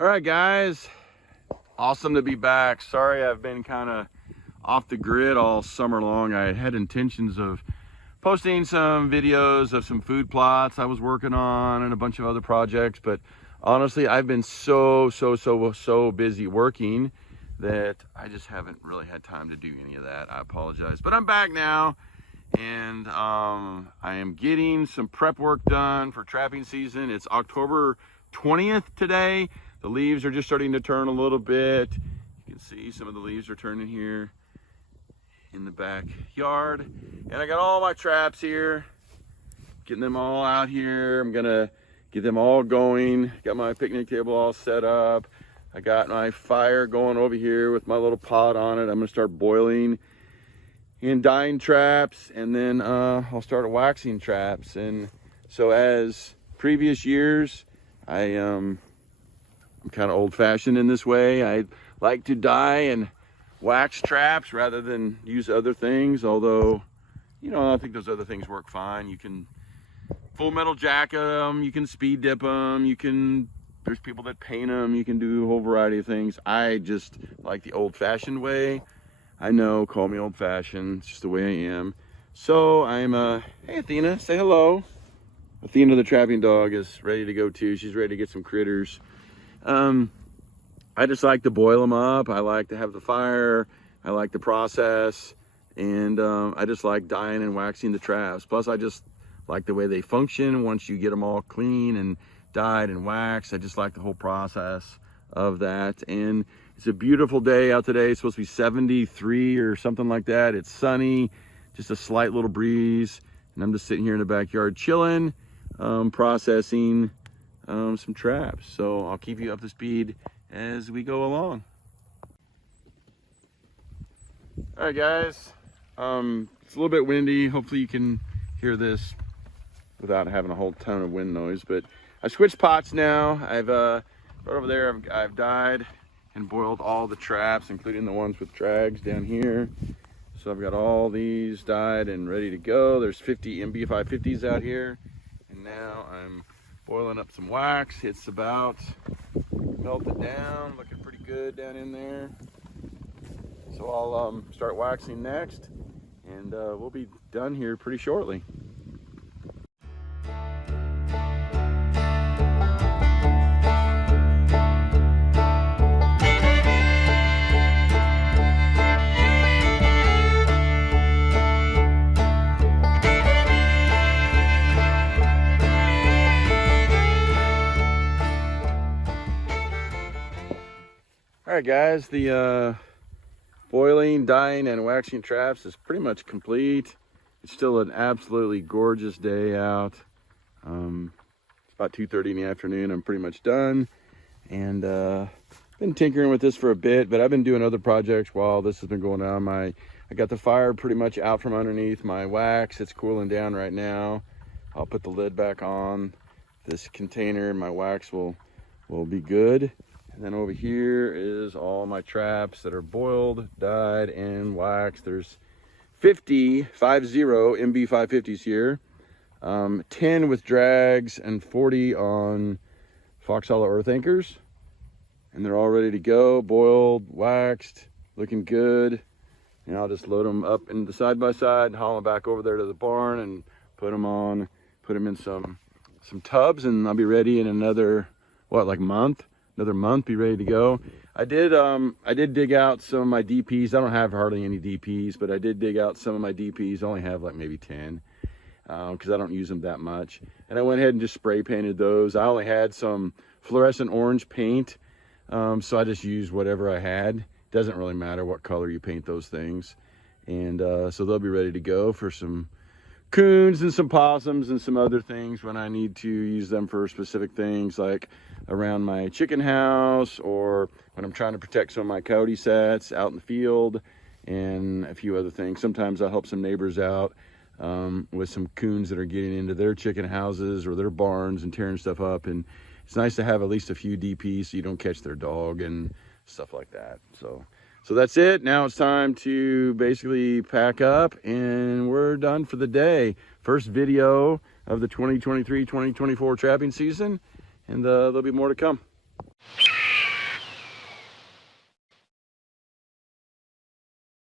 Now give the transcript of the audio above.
All right, guys, awesome to be back. Sorry I've been kind of off the grid all summer long. I had intentions of posting some videos of some food plots I was working on and a bunch of other projects, but honestly I've been so busy working that I just haven't really had time to do any of that. I apologize, but I'm back now, and I am getting some prep work done for trapping season. It's October 20th today. The leaves are just starting to turn a little bit. You can see some of the leaves are turning here in the backyard. And I got all my traps here, getting them all out here. I'm gonna get them all going. Got my picnic table all set up. I got my fire going over here with my little pot on it. I'm gonna start boiling and dyeing traps, and then I'll start waxing traps. And so as previous years, I'm kind of old-fashioned in this way. I like to dye and wax traps rather than use other things, although, you know, I think those other things work fine. You can full metal jacket them, you can speed dip them, there's people that paint them, you can do a whole variety of things. I just like the old-fashioned way. I know, call me old-fashioned, it's just the way I am. So I'm, hey Athena, say hello. Athena the trapping dog is ready to go too. She's ready to get some critters. I just like to boil them up. I like to have the fire. I like the process, and I just like dyeing and waxing the traps. Plus, I just like the way they function once you get them all clean and dyed and waxed. I just like the whole process of that. And it's a beautiful day out today. It's supposed to be 73 or something like that. It's sunny, just a slight little breeze, and I'm just sitting here in the backyard chilling, processing some traps. So I'll keep you up to speed as we go along. All right, guys, it's a little bit windy. Hopefully you can hear this without having a whole ton of wind noise, but I switched pots now. I've right over there, I've dyed and boiled all the traps, including the ones with drags down here. So I've got all these dyed and ready to go. There's 50 MB550s out here, and now I'm boiling up some wax. It's about melted down, looking pretty good down in there. So I'll start waxing next, and we'll be done here pretty shortly. All right, guys, the boiling, dyeing, and waxing traps is pretty much complete. It's still an absolutely gorgeous day out. It's about 2:30 in the afternoon. I'm pretty much done, and been tinkering with this for a bit, but I've been doing other projects while this has been going on. I got the fire pretty much out from underneath my wax. It's cooling down right now. I'll put the lid back on this container, and my wax will be good. And then over here is all my traps that are boiled, dyed, and waxed. There's 50 MB550s here, 10 with drags and 40 on Fox Hollow earth anchors. And they're all ready to go, boiled, waxed, looking good. And I'll just load them up into the side by side, haul them back over there to the barn, and put them in some tubs, and I'll be ready in another, another month, be ready to go. I did dig out some of my DPs. I don't have hardly any DPs, but I did dig out some of my DPs. I only have like maybe 10, because I don't use them that much. And I went ahead and just spray painted those. I only had some fluorescent orange paint, so I just used whatever I had. Doesn't really matter what color you paint those things. And so they'll be ready to go for some coons and some possums and some other things when I need to use them for specific things, like around my chicken house, or when I'm trying to protect some of my coyote sets out in the field, and a few other things. Sometimes I'll help some neighbors out with some coons that are getting into their chicken houses or their barns and tearing stuff up, and it's nice to have at least a few DPs so you don't catch their dog and stuff like that. So that's it. Now it's time to basically pack up, and we're done for the day. First video of the 2023-2024 trapping season, and there'll be more to come.